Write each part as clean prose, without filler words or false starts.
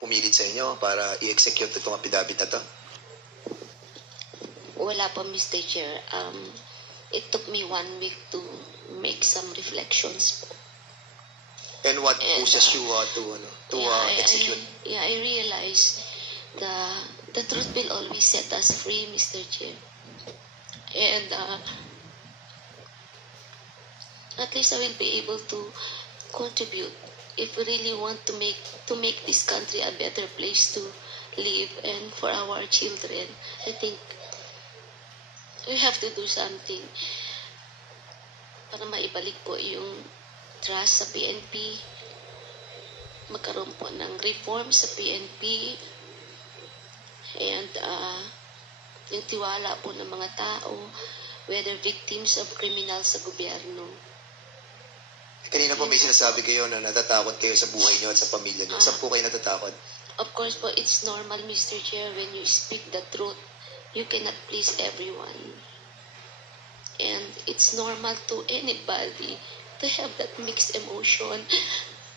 pumilit sa inyo para i-execute itong affidavit na to? Wala po, Mr. Chair. It took me 1 week to make some reflections po. And what pushes you to execute? I realize the truth will always set us free, Mr. Chair. And at least I will be able to contribute if we really want to make this country a better place to live and for our children. I think we have to do something para maibalik po yung trust sa PNP, magkaroon po ng reform sa PNP, and yung tiwala po ng mga tao, whether victims of criminal sa gobyerno. Kanina po may sinasabi kayo na natatakot kayo sa buhay niyo at sa pamilya niyo. Saan po kayo natatakot? Of course po, it's normal, Mr. Chair, when you speak the truth, you cannot please everyone. And it's normal to anybody to have that mixed emotion.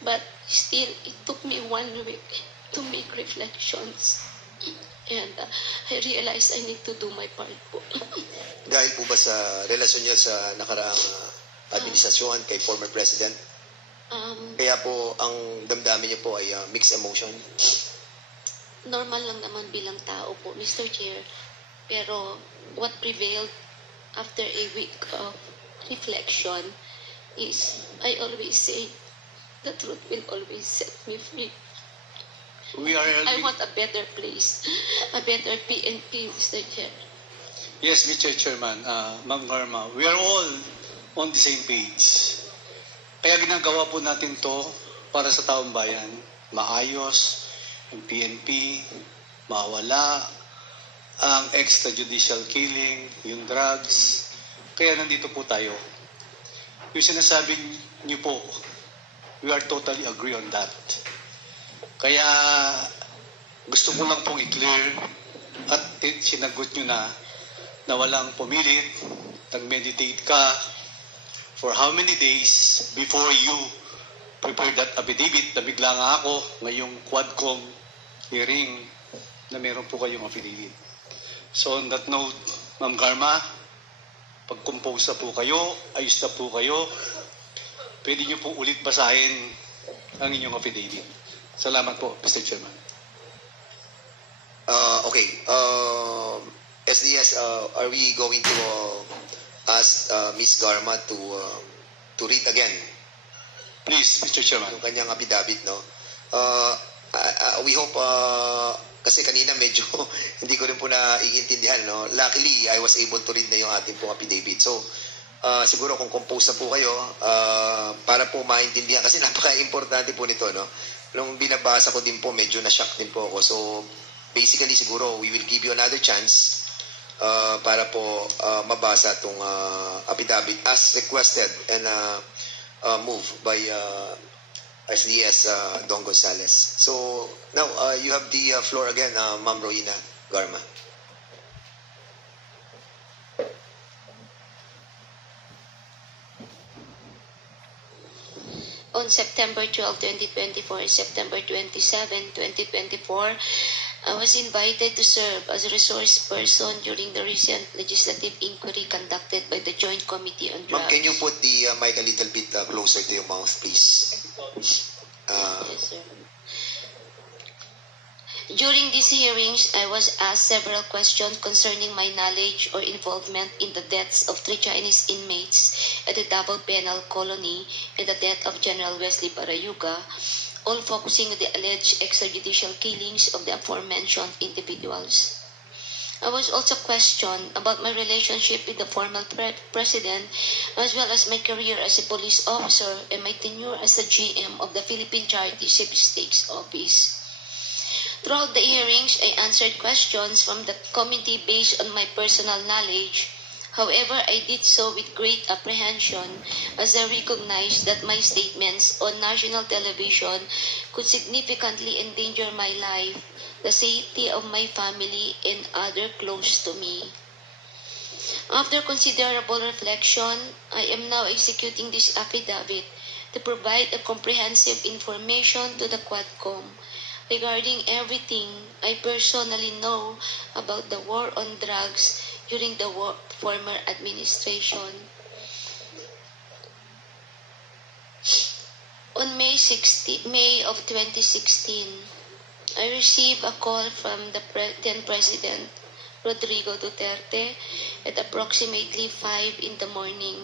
But still, it took me 1 week to make reflections. And I realized I need to do my part po. Dahil po ba sa relasyon niyo sa nakaraang administrasyon kay former president? Kaya po ang damdamin niyo po ay mixed emotion? Normal lang naman bilang tao po, Mr. Chair. Pero what prevailed after a week of reflection is, I always say, the truth will always set me free. I want a better place, a better PNP, Mr. Chair. Yes, Mr. Chairman, Ma'am Garma, we are all on the same page. Kaya ginagawa po natin to para sa taong bayan. Maayos, yung PNP, mawala, ang extrajudicial killing, yung drugs. Kaya nandito po tayo. Yung sinasabi niyo po, we are totally agree on that. Kaya gusto ko lang pong i-clear at sinagot nyo na walang pumilit, nag-meditate ka for how many days before you prepare that affidavit. Nabigla nga ako ngayong Quadcom hearing na meron po kayong affidavit. So on that note, Ma'am Garma, pag-compose na po kayo, ayos na po kayo, pwede nyo po ulit basahin ang inyong affidavit. Salamat po, Mr. Chairman. Okay. SDS, are we going to ask Ms. Garma to read again? Please, Mr. Chairman. Yung kanyang affidavit, no? We hope, kasi kanina medyo hindi ko rin po naiintindihan, no? Luckily, I was able to read na yung ating pong affidavit. So, siguro kung compose na po kayo, para po maintindihan, kasi napaka-importante po nito, no? Nung binabasa ko din po, medyo na-shock din po ako. So, basically, siguro, we will give you another chance para po mabasa itong affidavit as requested and moved by SDS Don Gonzales. So, now, you have the floor again, Ma'am Roina Garma. On September 12, 2024 and September 27, 2024, I was invited to serve as a resource person during the recent legislative inquiry conducted by the Joint Committee on Drugs. Ma'am, can you put the mic a little bit closer to your mouth, please? Yes, sir. During these hearings, I was asked several questions concerning my knowledge or involvement in the deaths of 3 Chinese inmates at the Double Penal Colony and the death of General Wesley Barayuga, all focusing on the alleged extrajudicial killings of the aforementioned individuals. I was also questioned about my relationship with the former president, as well as my career as a police officer and my tenure as the GM of the Philippine Charity Sweepstakes Office. Throughout the hearings, I answered questions from the committee based on my personal knowledge. However, I did so with great apprehension as I recognized that my statements on national television could significantly endanger my life, the safety of my family, and others close to me. After considerable reflection, I am now executing this affidavit to provide a comprehensive information to the Quadcom. regarding everything I personally know about the war on drugs during the former administration. On May of 2016, I received a call from the then President Rodrigo Duterte at approximately 5 in the morning,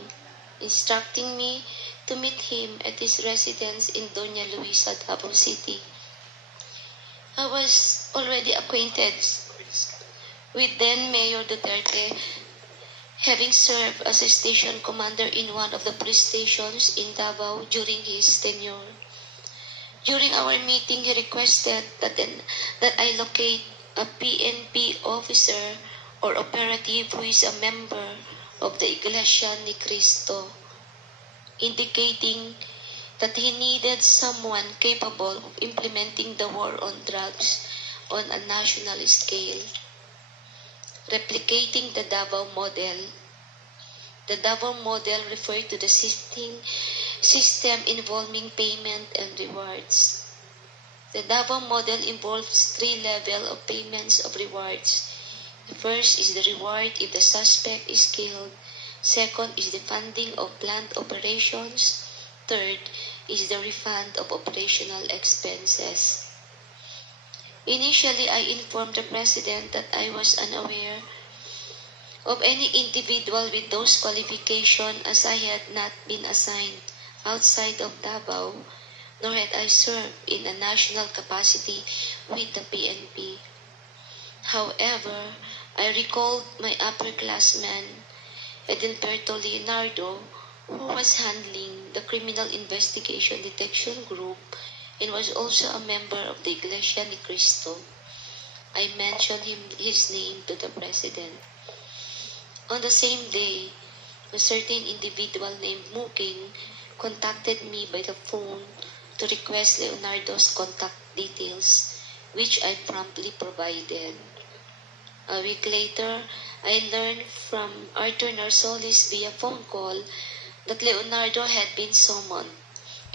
instructing me to meet him at his residence in Doña Luisa, Davao City. I was already acquainted with then Mayor Duterte, having served as a station commander in one of the police stations in Davao during his tenure. During our meeting, he requested that I locate a PNP officer or operative who is a member of the Iglesia ni Cristo, indicating that he needed someone capable of implementing the war on drugs on a national scale, replicating the Davao model. The Davao model referred to the system involving payment and rewards. The Davao model involves 3 levels of payments of rewards. The first is the reward if the suspect is killed. Second is the funding of planned operations. Third is the refund of operational expenses. Initially, I informed the President that I was unaware of any individual with those qualifications, as I had not been assigned outside of Davao, nor had I served in a national capacity with the PNP. However, I recalled my upperclassman, Edilberto Leonardo, who was handling the Criminal Investigation Detection Group and was also a member of the Iglesia ni Cristo. I mentioned his name to the President. On the same day, a certain individual named Muking contacted me by the phone to request Leonardo's contact details, which I promptly provided. A week later, I learned from Arthur Narsolis via phone call that Leonardo had been summoned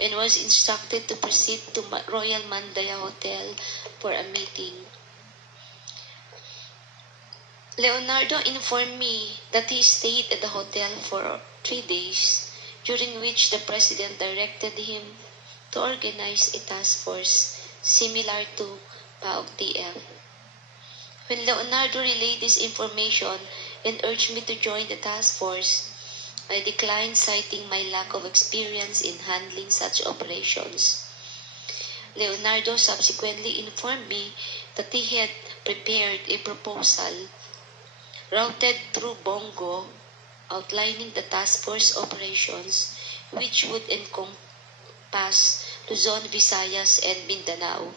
and was instructed to proceed to Royal Mandaya Hotel for a meeting. Leonardo informed me that he stayed at the hotel for 3 days, during which the President directed him to organize a task force similar to PAOK-TF. When Leonardo relayed this information and urged me to join the task force, I declined, citing my lack of experience in handling such operations. Leonardo subsequently informed me that he had prepared a proposal routed through Bongo outlining the task force operations, which would encompass Luzon, Visayas, and Mindanao.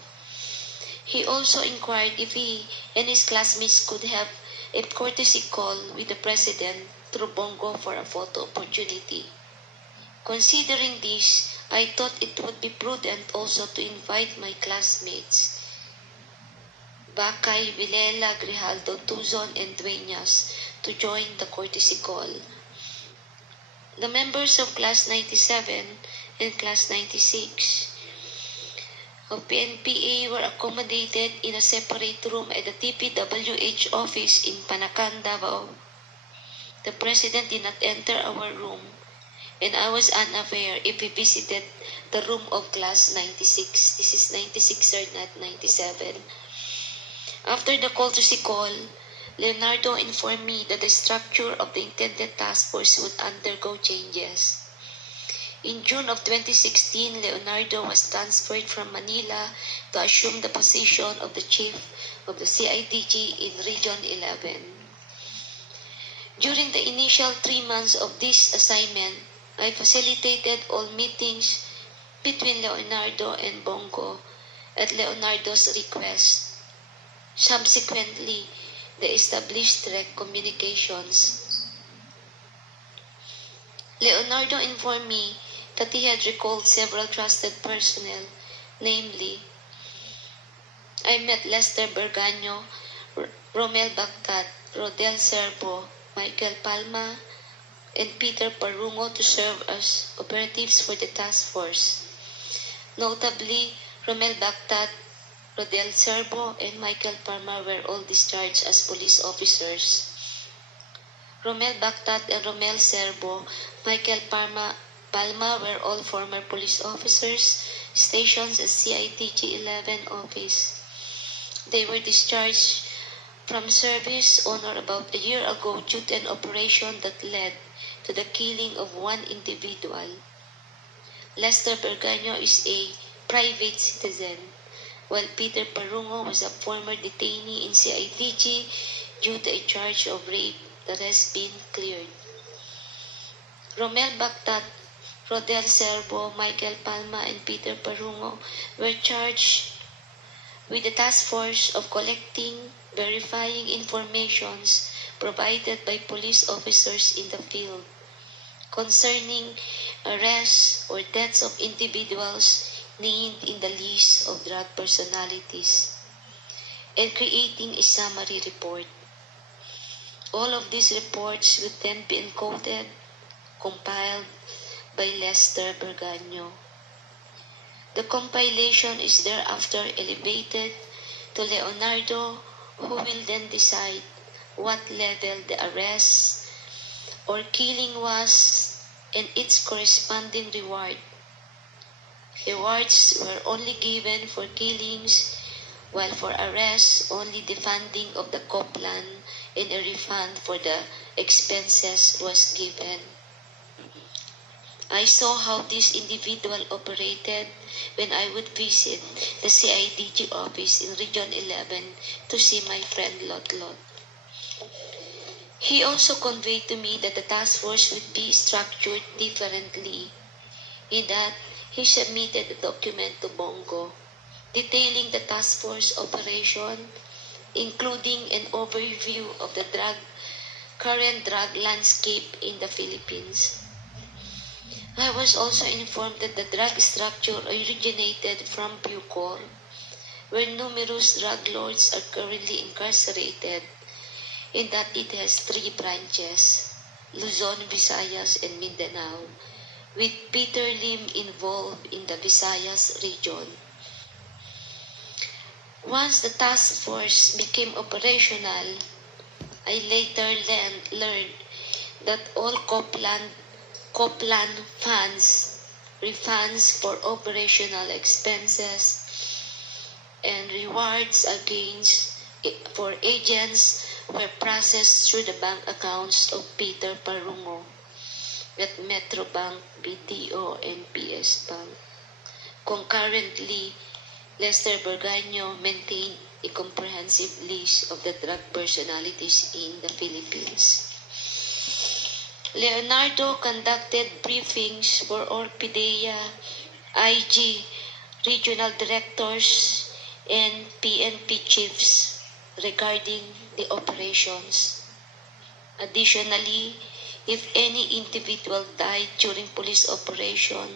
He also inquired if he and his classmates could have a courtesy call with the President through Bongo for a photo opportunity. Considering this, I thought it would be prudent also to invite my classmates, Bakay, Vilela, Grijaldo, Tuzon, and Dueñas, to join the courtesy call. The members of Class 97 and Class 96 of PNPA were accommodated in a separate room at the TPWH office in Panacan, Davao. The President did not enter our room, and I was unaware if he visited the room of Class 96. This is 96, sir, not 97. After the courtesy call, Leonardo informed me that the structure of the intended task force would undergo changes. In June of 2016, Leonardo was transferred from Manila to assume the position of the chief of the CIDG in Region 11. During the initial 3 months of this assignment, I facilitated all meetings between Leonardo and Bongo at Leonardo's request. Subsequently, they established direct communications. Leonardo informed me that he had recalled several trusted personnel, namely, I met Lester Berganyo, Romel Bactat, Rodel Serbo, Michael Palma, and Peter Parungo to serve as operatives for the task force. Notably, Romel Bactat, Rodel Serbo and Michael Palma were all discharged as police officers. Romel Bactat and Romel Serbo, Michael Palma were all former police officers stationed at CITG 11 office. They were discharged from service on or about a year ago due to an operation that led to the killing of one individual. Lester Berganyo is a private citizen, while Peter Parungo was a former detainee in CITG due to a charge of rape that has been cleared. Romel Bactat, Rodel Serbo, Michael Palma, and Peter Parungo were charged with the task force of collecting, verifying informations provided by police officers in the field concerning arrests or deaths of individuals named in the list of drug personalities, and creating a summary report. All of these reports would then be encoded, compiled by Lester Berganyo. The compilation is thereafter elevated to Leonardo, who will then decide what level the arrest or killing was and its corresponding reward. Rewards were only given for killings, while for arrests only the funding of the COPLAN and a refund for the expenses was given. I saw how this individual operated when I would visit the CIDG office in Region 11 to see my friend Lotlot. He also conveyed to me that the task force would be structured differently, in that he submitted a document to Bongo detailing the task force operation, including an overview of the current drug landscape in the Philippines. I was also informed that the drug structure originated from Bucor, where numerous drug lords are currently incarcerated, in that it has 3 branches, Luzon, Visayas, and Mindanao, with Peter Lim involved in the Visayas region. Once the task force became operational, I later learned that all COPLAN funds, refunds for operational expenses, and rewards against for agents were processed through the bank accounts of Peter Parungo at Metrobank, BDO, and PS Bank. Concurrently, Lester Berganyo maintained a comprehensive list of the drug personalities in the Philippines. Leonardo conducted briefings for Orpidea, IG, regional directors, and PNP chiefs regarding the operations. Additionally, if any individual died during police operation,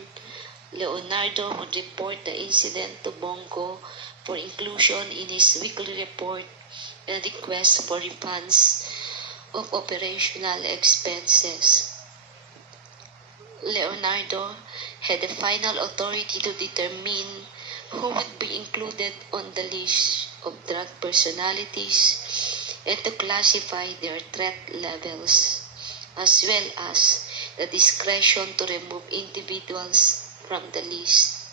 Leonardo would report the incident to Bongo for inclusion in his weekly report and request for refunds of operational expenses. Leonardo had the final authority to determine who would be included on the list of drug personalities and to classify their threat levels, as well as the discretion to remove individuals from the list.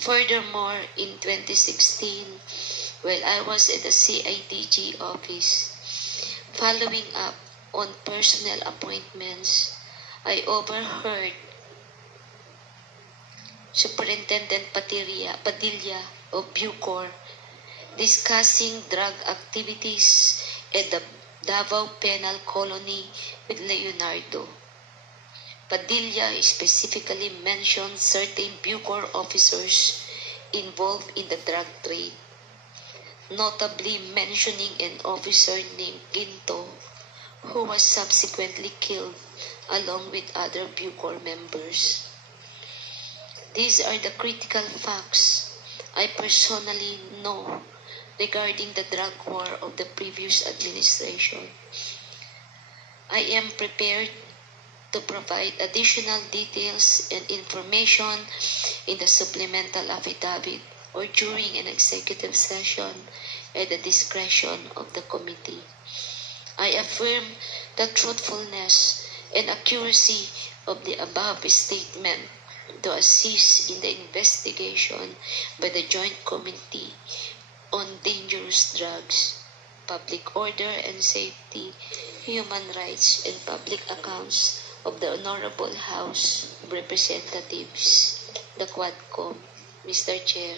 Furthermore, in 2016, while I was at the CIDG office, following up on personnel appointments, I overheard Superintendent Padilla of Bucor discussing drug activities at the Davao Penal Colony with Leonardo. Padilla specifically mentioned certain Bucor officers involved in the drug trade, notably mentioning an officer named Ginto, who was subsequently killed along with other Bucor members. These are the critical facts I personally know regarding the drug war of the previous administration. I am prepared to provide additional details and information in the supplemental affidavit or during an executive session at the discretion of the committee. I affirm the truthfulness and accuracy of the above statement to assist in the investigation by the Joint Committee on Dangerous Drugs, Public Order and Safety, Human Rights, and Public Accounts of the Honorable House of Representatives, the Quadcom. Mr. Chair.